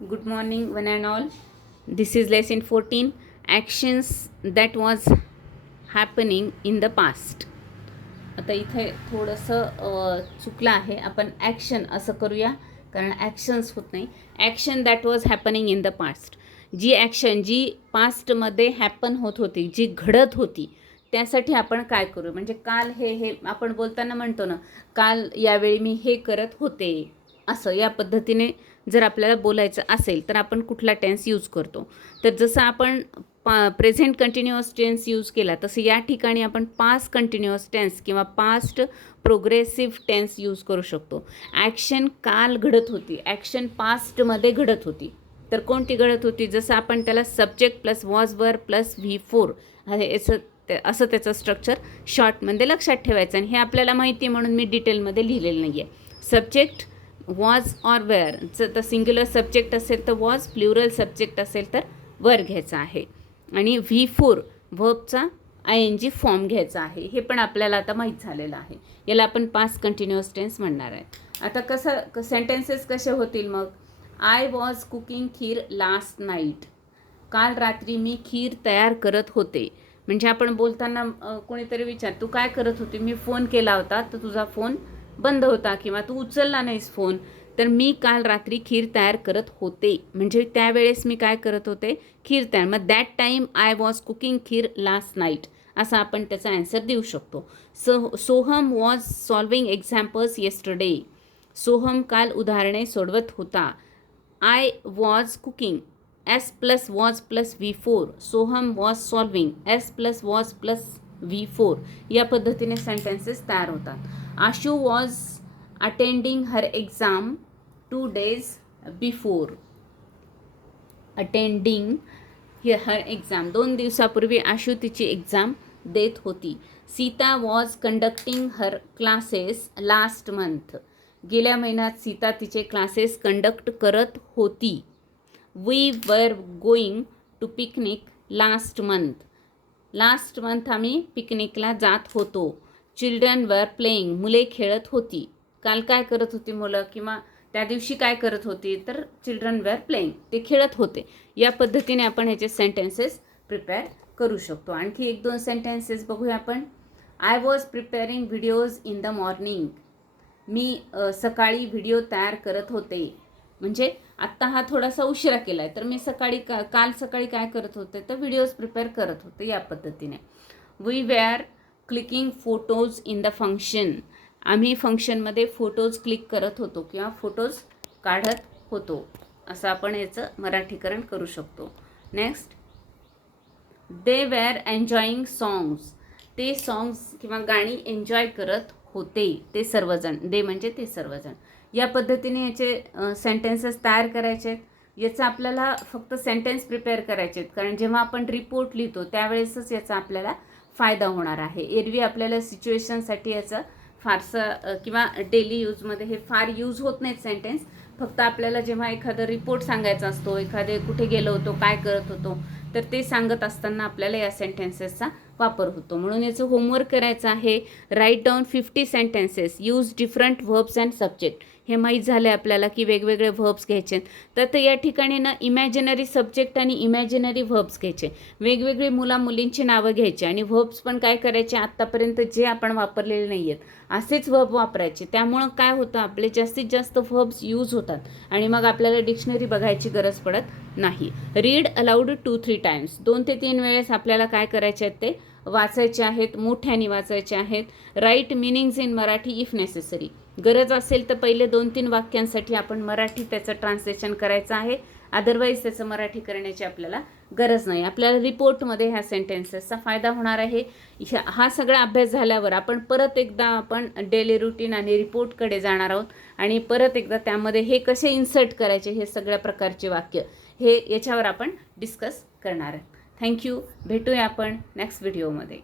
Good morning, one and all. This is lesson 14, actions that was happening in the past. आता इथे थोडंसं चुकलं आहे. आपण ॲक्शन असं करूया, कारण ॲक्शन्स होत नाही. Action that was happening in the past. जी ॲक्शन जी पास्टमध्ये हॅपन होत होती, जी घडत होती, त्यासाठी आपण काय करू. म्हणजे काल हे आपण बोलताना म्हणतो ना, काल यावेळी मी हे करत होते, असं या पद्धतीने जर आपल्याला बोलायचं असेल तर आपण कुठला टेन्स यूज करतो. तर जसं आपण प्रेझेंट कंटिन्युअस टेन्स यूज केला, तसं या ठिकाणी आपण पास्ट कंटिन्युअस टेन्स किंवा पास्ट प्रोग्रेसिव्ह टेन्स यूज करू शकतो. ॲक्शन काल घडत होती, ॲक्शन पास्टमध्ये घडत होती. तर कोणती घडत होती, जसं आपण त्याला subject plus was were plus V4 असं त्याचं स्ट्रक्चर शॉर्टमध्ये लक्षात ठेवायचं. आणि हे आपल्याला माहिती म्हणून मी डिटेलमध्ये लिहिलेलं नाही आहे. सब्जेक्ट वॉज ऑर वेअर, जर तर सिंग्युलर सब्जेक्ट असेल तर वॉज, प्लुरल सब्जेक्ट असेल तर वर घ्यायचा आहे. आणि V4 व्हर्बचा ING फॉर्म घ्यायचा आहे. हे पण आपल्याला आता माहीत झालेलं आहे. याला आपण पास्ट कंटिन्युअस टेन्स म्हणणार आहे. आता कसं सेंटेन्सेस कसे होतील मग. I was cooking kheer last night. काल रात्री मी खीर तयार करत होते. म्हणजे आपण बोलताना कोणीतरी तू काय करत होती. मी फोन केला होता तर तुझा फोन बंद होता किंवा तू उचलला नाहीस फोन. तर मी काल रात्री खीर तयार करत होते, म्हणजे त्यावेळेस मी काय करत होते, खीर तयार. मग that time I was cooking kheer last night, असा आपण त्याचा ॲन्सर देऊ शकतो. Soham was solving examples yesterday. Soham काल उदाहरणे सोडवत होता. I was cooking, S plus was plus V4. Soham was solving, S plus was plus V4. या पद्धतीने सेंटेन्सेस तयार होतात. Ashu was attending her exam 2 days before. Attending her exam, 2 दिवसापूर्वी आशू तिची एक्झाम देत होती. Sita was conducting her classes last month. गेल्या महिन्यात सीता तिचे क्लासेस कंडक्ट करत होती. We were going to picnic last month. Last month आम्ही पिकनिकला जात होतो. चिल्ड्रन वर प्लेइंग, मुले खेळत होती. काल काय करत होती मुलं, किंवा त्या दिवशी काय करत होती, तर चिल्ड्रन वर प्लेइंग, ते खेळत होते. या पद्धतीने आपण ह्याचे सेंटेन्सेस प्रिपेअर करू शकतो. आणखी 1-2 सेंटेन्सेस बघूया आपण. I was preparing videos in the morning. मी सकाळी व्हिडिओ तयार करत होते. म्हणजे आत्ता हा थोडासा उशिरा केला आहे, तर मी काल सकाळी काय करत होते, तर व्हिडिओज प्रिपेअर करत होते. या पद्धतीने. We were clicking photos in the function. आम्ही फंक्शनमध्ये फोटोज क्लिक करत होतो किंवा फोटोज काढत होतो, असं आपण याचं मराठीकरण करू शकतो. Next, they were enjoying songs. ते सॉंग्स किंवा गाणी एन्जॉय करत होते, ते सर्वजण. दे म्हणजे ते सर्वजण. या पद्धतीने याचे सेंटेन्सेस तयार करायचे आहेत. याचा आपल्याला फक्त सेंटेन्स प्रिपेअर करायचे आहेत, कारण जेव्हा आपण रिपोर्ट लिहितो त्यावेळेसच याचा आपल्याला फायदा होणार आहे. एरवी आपल्याला सिच्युएशनसाठी याचं फारसं किंवा डेली यूजमध्ये हे फार यूज होत नाहीत सेंटेन्स. फक्त आपल्याला जेव्हा एखादं रिपोर्ट सांगायचा असतो, एखादे कुठे गेलो होतो, काय करत होतो, तर ते सांगत असताना आपल्याला या सेंटेन्सेसचा वापर होतो. म्हणून याचं होमवर्क करायचं आहे. Write down 50 sentences, use different verbs and subject. हे माहीत झालं आहे आपल्याला की वेगवेगळे व्हर्ब्स घ्यायचे. तर या ठिकाणी ना इमॅजिनरी सब्जेक्ट आणि इमॅजिनरी व्हर्ब्स घ्यायचे. वेगवेगळे मुलींची नावं घ्यायची आणि व्हर्ब्स पण काय करायचे, आत्तापर्यंत जे आपण वापरलेले नाही आहेत असेच व्हर्ब वापरायचे. त्यामुळं काय होतं, आपले जास्तीत जास्त व्हर्ब्स यूज होतात आणि मग आपल्याला डिक्शनरी बघायची गरज पडत नाही. Read aloud 2-3 times. 2 ते 3 वेळेस आपल्याला काय करायचे आहेत, ते वाचायचे आहेत, मोठ्याने वाचायचे आहेत. Write meanings in Marathi if necessary. गरज असेल तर पहिले 2-3 वाक्यांसाठी आपण मराठी त्याचं ट्रान्सलेशन करायचं आहे. अदरवाईज त्याचं मराठी करण्याची आपल्याला गरज नाही. आपल्याला रिपोर्टमध्ये ह्या सेंटेन्सेसचा फायदा होणार आहे. हा सगळा अभ्यास झाल्यावर आपण परत एकदा आपण डेली रुटीन आणि रिपोर्टकडे जाणार आहोत आणि परत एकदा त्यामध्ये हे कसे इन्सर्ट करायचे, हे सगळ्या प्रकारचे वाक्य, हे याच्यावर आपण डिस्कस करणार आहोत. थँक्यू. भेटूया आपण नेक्स्ट व्हिडिओमध्ये.